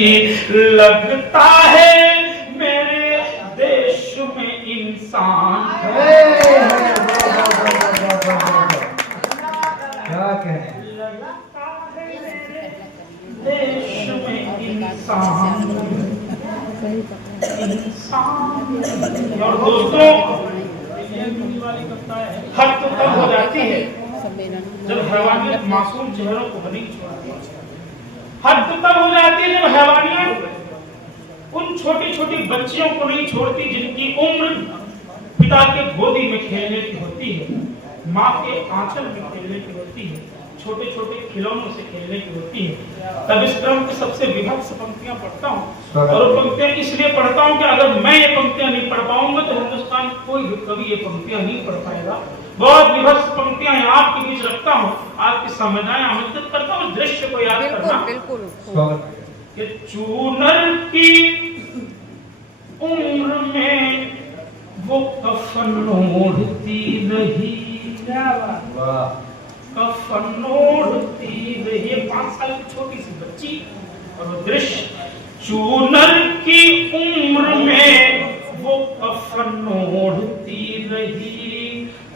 लगता है मेरे देश में इंसान क्या कहें, लगता है मेरे देश में इंसान। और दोस्तों हद तो तब हो जाती है जब हैवानियत मासूम चेहरों को नहीं छोड़ती। हद तो तब हो जाती है जब हैवानियत उन छोटी छोटी बच्चियों को नहीं छोड़ती जिनकी उम्र पिता के गोदी में खेलने की होती है, माँ के आंचल में खेलने की होती है, छोटे छोटे खिलौनों से खेलने की होती है। तब इस क्रम की सबसे विभत्स पंक्तियां पढ़ता हूँ और वो पंक्तियां इसलिए पढ़ता हूँ कि अगर मैं ये पंक्तियां नहीं पढ़ पाऊंगा तो हिंदुस्तान कोई भी कवि ये पंक्तियां नहीं पढ़ पाएगा। बहुत विभत्स पंक्तियां आपके बीच रखता हूँ, आपकी संवेदनाएं आमंत्रित करता हूँ, दृश्य को याद करना। बिल्कुल कि चूनर की उम्र में वो कफन ओढ़ती नहीं, कफन ओढ़ती रही। 5 साल की छोटी सी बच्ची और वो दृश्य, चूनर की उम्र में वो कफन ओढ़ती रही,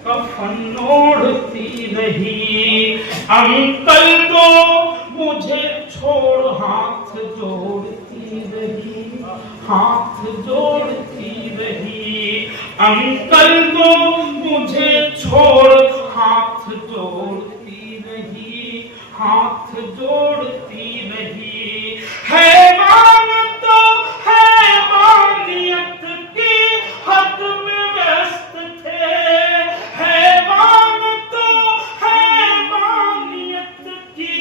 कफन ओढ़ती रही। अंकल तो मुझे छोड़ हाथ जोड़ती रही, हाथ जोड़ती रही। अंकल तो मुझे छोड़ हाथ जोड़ती रही, हाथ जोड़ती रही। हैवान तो हैवानियत की हद में व्यस्त थे, हैवान तो हैवानियत की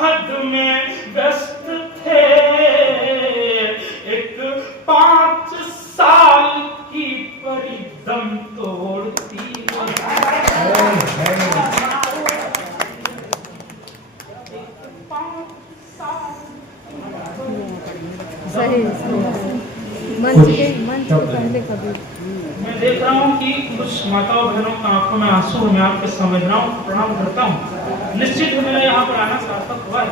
हद में व्यस्त थे। एक 5 साल की परी दम तोड़ती सही मंच के पहले कभी मैं देख रहा हूँ कि कुछ माताओं बहनों की आंखों में आंसू, मैं आपके संवेदनाओं को प्रणाम करता हूँ। निश्चित ही मेरा यहाँ पर आना सार्थक हुआ है।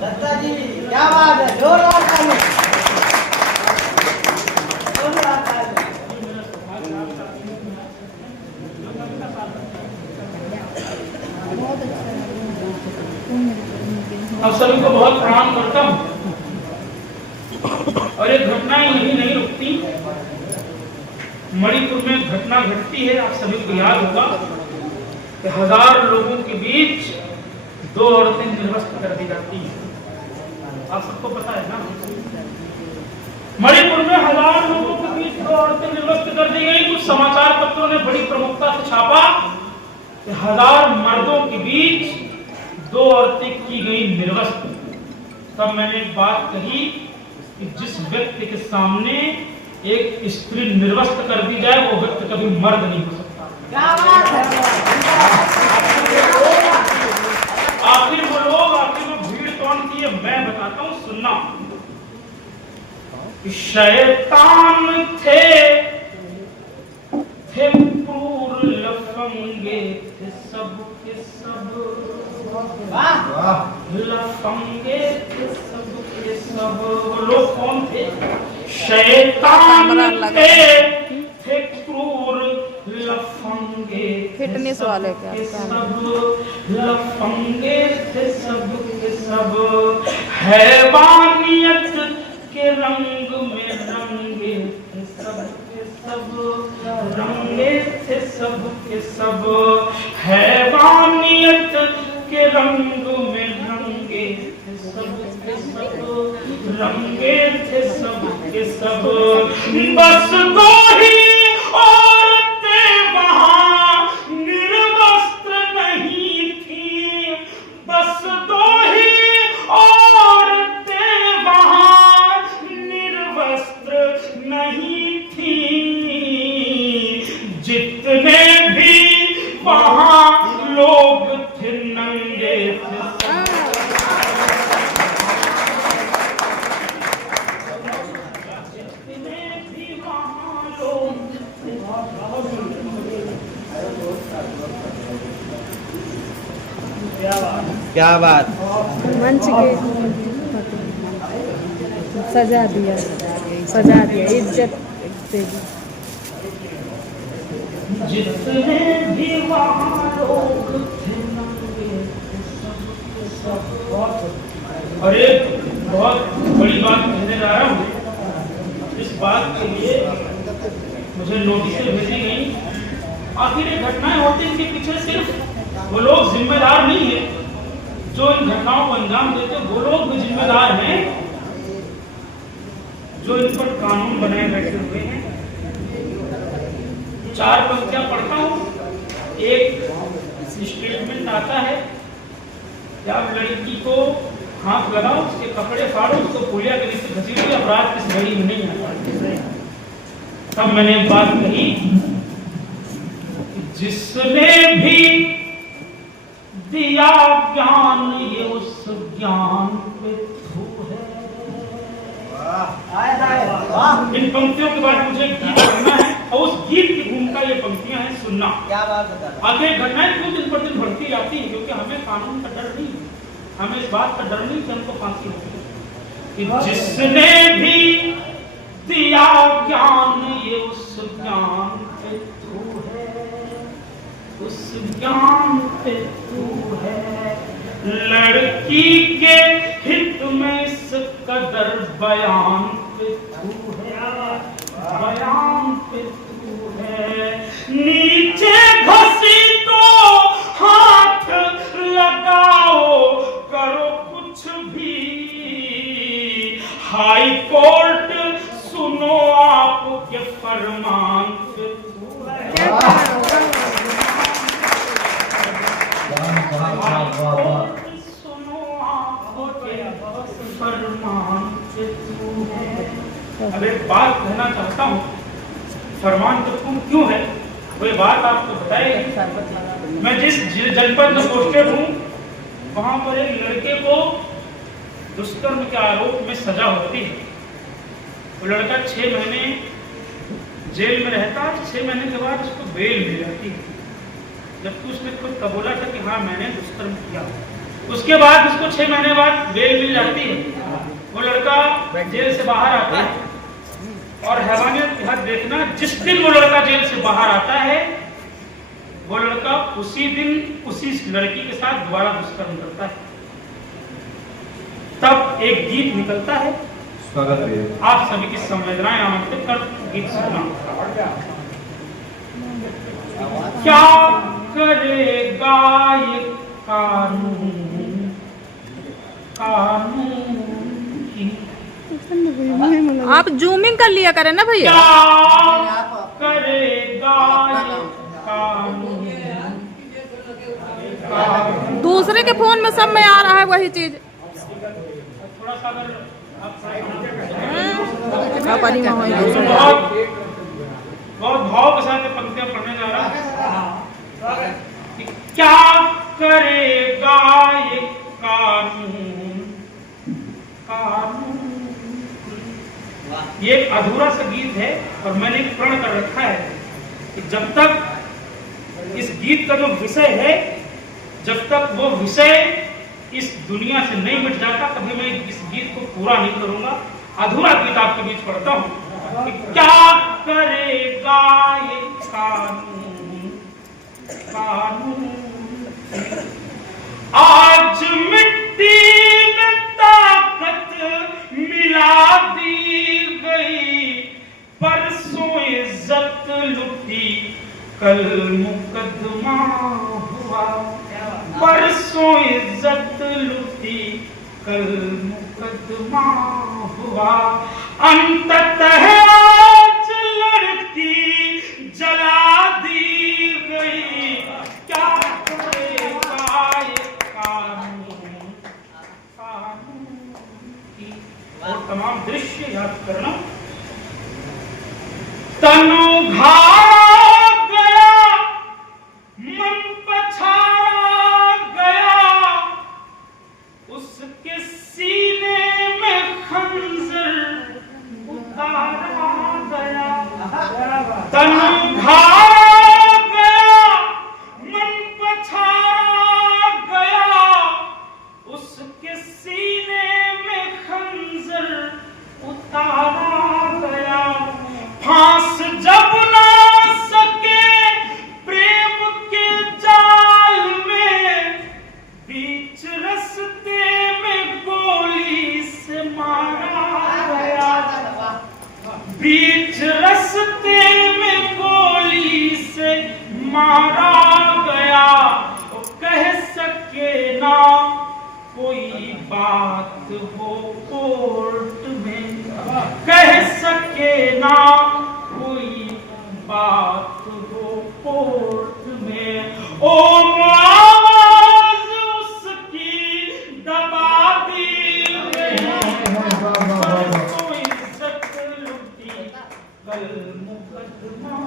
दत्ता जी क्या बात है, जोरदार ताली, जोरदार ताली। बहुत अच्छा लगा। आप सभी को बहुत प्रणाम करता हूँ। और ये घटनाएं यही नहीं रुकती, मणिपुर में घटना घटती है। आप सभी को याद होगा कि 1000 लोगों के बीच 2 औरतें निर्वस्त्र कर दी जाती हैं। आप सबको पता है ना, मणिपुर में 1000 लोगों के बीच 2 औरतें निर्वस्त्र कर दी गई। कुछ समाचार पत्रों ने बड़ी प्रमुखता से छापा कि 1000 मर्दों के बीच 2 औरतें की गई निर्वस्त्र। तब मैंने एक बात कही कि जिस व्यक्ति के सामने एक स्त्री निर्वस्त्र कर दी जाए वो व्यक्ति कभी मर्द नहीं हो सकता। क्या बात है, आखिर वो लोग, आखिर वो भीड़ कौन थी है मैं बताता हूँ, सुनना। शैतान थे क्रूर लफंगे थे सब के सब, लफंगे थे सब के सब। वो लोग कौन थे? शैतान थे क्रूर लफंगे फिटनेस वाले क्या सब, लफंगे थे सब के सब। हैवानियत के रंग में रंगे थे सब के सब, रंगे थे सब के सब। हैवानियत के रंग में रंगे थे सब के सब, रंगे थे सब के सब। बस 2 ही औरतें वहां निर्वस्त्र नहीं थी, बस 2 ही औरतें वहां निर्वस्त्र नहीं थी। जितने भी वहां लोग थे नंगे थे। क्या बात, मंच के सजा दिया, सजा दिया, इज्जत दे दी। जितने भी वहाँ लोग थे नंगे, और एक बहुत बड़ी बात कहने जा रहा हूँ। इस बात के लिए मुझे नोटिस भेजी गई। आखिर ये घटनाएं होती, इनके पीछे सिर्फ वो लोग जिम्मेदार नहीं है जो इन घटनाओं को अंजाम देते, वो लोग भी जिम्मेदार हैं जो इन पर कानून बनाए बैठे हुए हैं। 4 पंक्तियां पढ़ता हूं। एक स्टेटमेंट आता है कि आप लड़की को हाथ लगाओ, उसके कपड़े फाड़ो, उसको पुलिया के नीचे घसीटो, अपराध किस घड़ी में नहीं आता। तब मैंने एक बात कही, जिसने भी दिया ज्ञान ये उस ज्ञान पे थू है। इन पंक्तियों के बाद मुझे गीत सुनना है और उस गीत की भूमिका ये पंक्तियां हैं सुनना। क्या बात है? आगे घटनाएं क्यों दिन पर दिन बढ़ती जाती है, क्योंकि हमें कानून का डर नहीं, हमें इस बात का डर नहीं कि हमको फांसी होगी। जिसने भी दिया ज्ञान ये उस ज्ञान पे तू है, उस ज्ञान पे तू है। लड़की के हित में इस कदर बयान पे तू है, बयान पे तू है। नीचे घसीटो हाथ लगाओ, करो कुछ भी, हाई कोर्ट सुनो आपके फरमान पे तू है। सुनो आपके फरमान पे तू है। अब एक बात कहना चाहता हूँ, फरमान पे तू क्यों है, वो बात आपको बताएगी। मैं जिस जनपद में पोस्टेड हूँ, वहाँ पर एक लड़के को दुष्कर्म के आरोप में सजा होती है। वो लड़का 6 महीने जेल में रहता है। 6 महीने के बाद उसको बेल मिल जाती है, जबकि उसने खुद कबूला था कि हाँ मैंने दुष्कर्म किया। उसके बाद उसको 6 महीने बाद बेल मिल जाती है। वो लड़का जेल से बाहर आता है और हैवानियत की हद देखना, जिस दिन वो लड़का जेल से बाहर आता है, वो लड़का उसी दिन उसी लड़की के साथ दोबारा दुष्कर्म करता है। तब एक गीत निकलता है, स्वागत है। आप सभी की संवेदनाएं आमंत्रित कर गीत सुना। क्या करेगा ये कानून, कानून की आप जूमिंग कर लिया करें ना भैया। क्या करेगा ये कानून, दूसरे के फोन में सब में आ रहा है वही चीज। थोड़ा सा अगर बहुत भाव के साथ पंक्तियां पढ़ने जा रहा है। क्या करेगा ये कानून, कानून। ये एक अधूरा सा गीत है और मैंने एक प्रण कर रखा है कि जब तक इस गीत का जो विषय है, जब तक वो विषय इस दुनिया से नहीं मिट जाता, कभी मैं इस गीत को पूरा नहीं करूंगा। अधूरा गीत आपके बीच पढ़ता हूं कि क्या करेगा ये कानून, कानून। आज मिट्टी में ताकत मिला दी गई, परसों इज्जत लुटी कल मुकदमा हुआ, परसों इज्जत लुटी कल मुकदमा हुआ। अंततः आज लड़की जला दी गई, क्या करेगा ये कानून, कानून की। और तमाम दृश्य याद करना। तनु घाया गया, मन पछाड़ा गया, उसके सीने में खंजर उतारा गया। तनु घाया गया, मन पछाड़ा गया, उसके सीने में खंजर मारा गया, कह सके ना कोई बात हो कोर्ट में, कह सके ना कोई बात हो कोर्ट में। ओ आवाज उसकी दबा दी कोई इज्जत लुटी, कल मुकदमा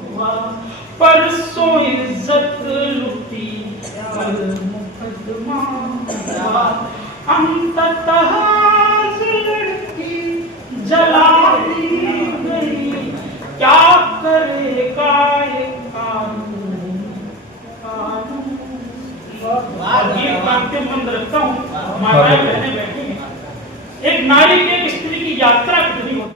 हुआ, परसों इज्जत लुटी, कल मुकदमा हुआ। अंततः लड़की जला दी गई, क्या करेगा ये कानून, कानून। ये अंतिम मंत्र रखता हूँ, माताएं बहनें